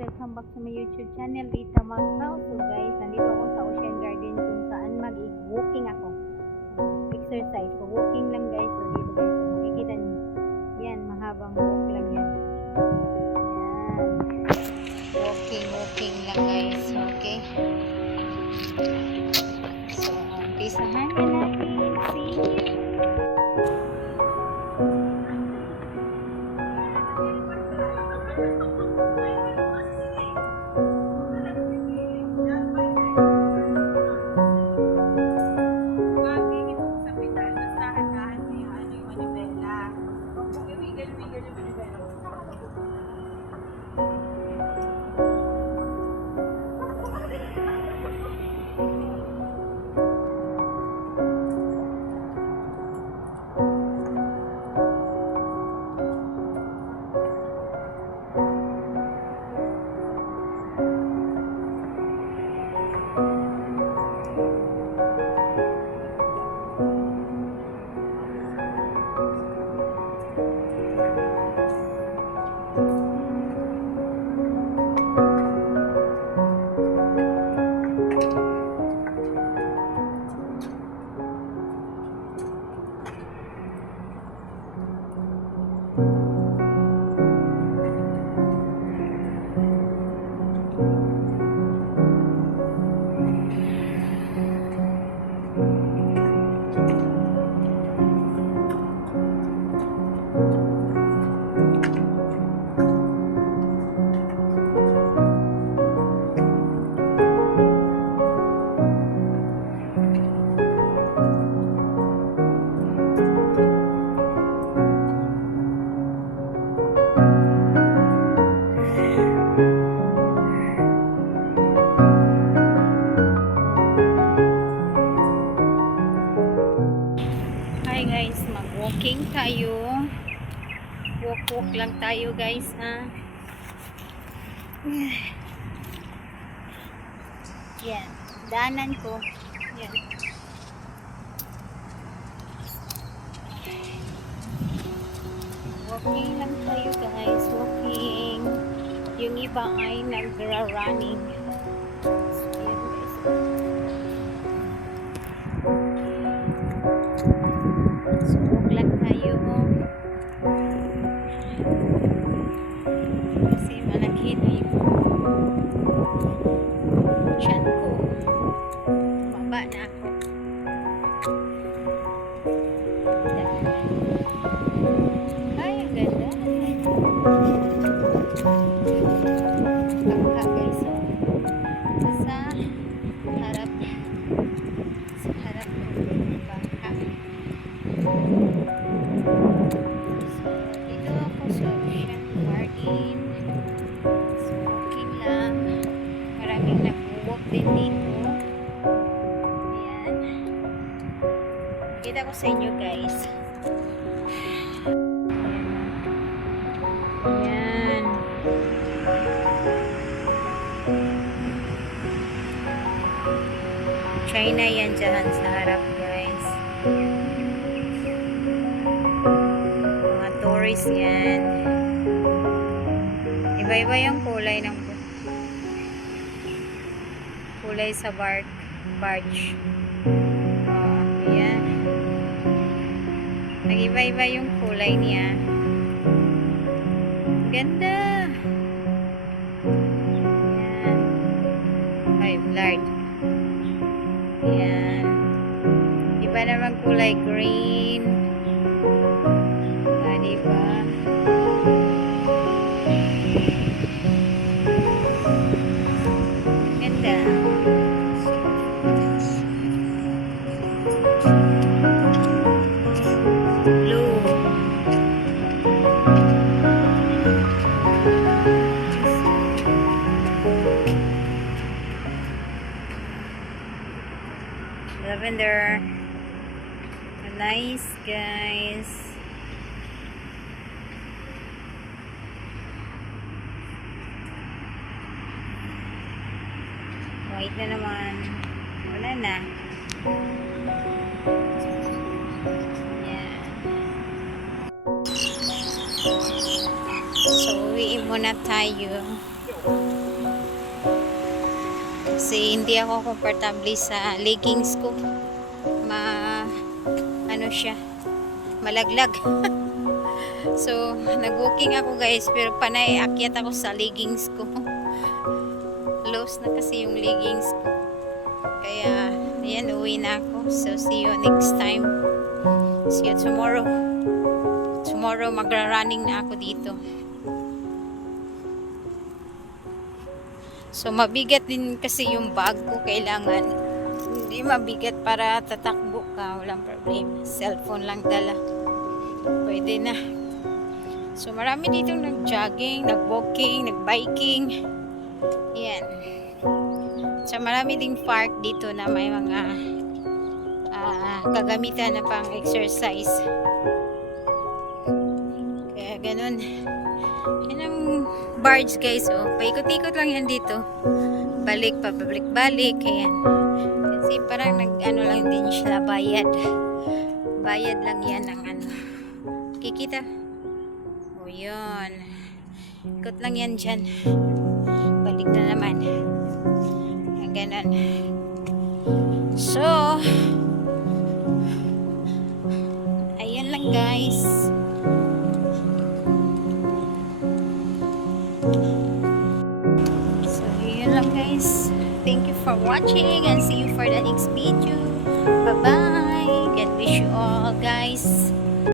Welcome back to my YouTube channel, Rita Magpao. So guys, nandito ako sa Ocean Garden kung saan mag-walking ako. Exercise. So walking lang guys. So dito guys, so, makikita niyo. Yan, mahabang walk lang yan. Yan. Walking lang guys. Okay. So, umpisahan na natin. See you. Hi guys, mag-walking tayo. Walk lang tayo guys ha. Yan, daanan ko. Yan. Walking lang tayo guys, walking. Yung iba ay nagra-running. So, yan guys. So, walk lang tayo. Kasi malaki na yung tiyan ko. Baba na ako. Ay, ang ganda. Bangka guys. Sa harap. Sa harap ko. Bangka. So, dito ako sa Ocean Garden. So, walking lang. Maraming nag-walk din dito. Ayan. Kita ko sa inyo guys. Ayan. China yan dyan sa harap guys. Mga tourist yan. Iba-iba yung kulay ng kulay sa barge. Ayan. Nag-iba-iba yung kulay niya. Ganda. Ayan. Ay, blurred. Ayan. Iba naman kulay green. Diba? Ganda. Blue. Lavender. Nice guys. White na naman. Wala na. Yan. So, uwiin muna tayo. kasi hindi ako komportable sa leggings ko. Ano siya, malaglag. So, nag-walking ako guys, pero panay akyat ako sa leggings ko. Loose na kasi yung leggings ko. Kaya, ayan, uwi na ako. So, see you next time. See you tomorrow. Tomorrow, magra-running na ako dito. So, mabigat din kasi yung bag ko. Kailangan, hindi mabigat para tatakbo ka. Walang problema. Cellphone lang dala. Pwede na. So, marami dito nag-jogging, nag-walking, nag-biking. Yan. So, marami ding park dito na may mga kagamitan na pang exercise. Kaya ganun. Yan ang barge guys. Oh. Paikot-ikot lang yan dito. Balik, pabalik-balik. Ayan. Kasi parang nag-ano lang din siya, bayad. Bayad lang yan ng ano. Kikita. O yun. Ikot lang yan dyan. Balik na naman. Ang ganon. So, ayan lang guys. So, yun lang guys. Thank you for watching and see you for the next video. Bye-bye. God bless you all guys.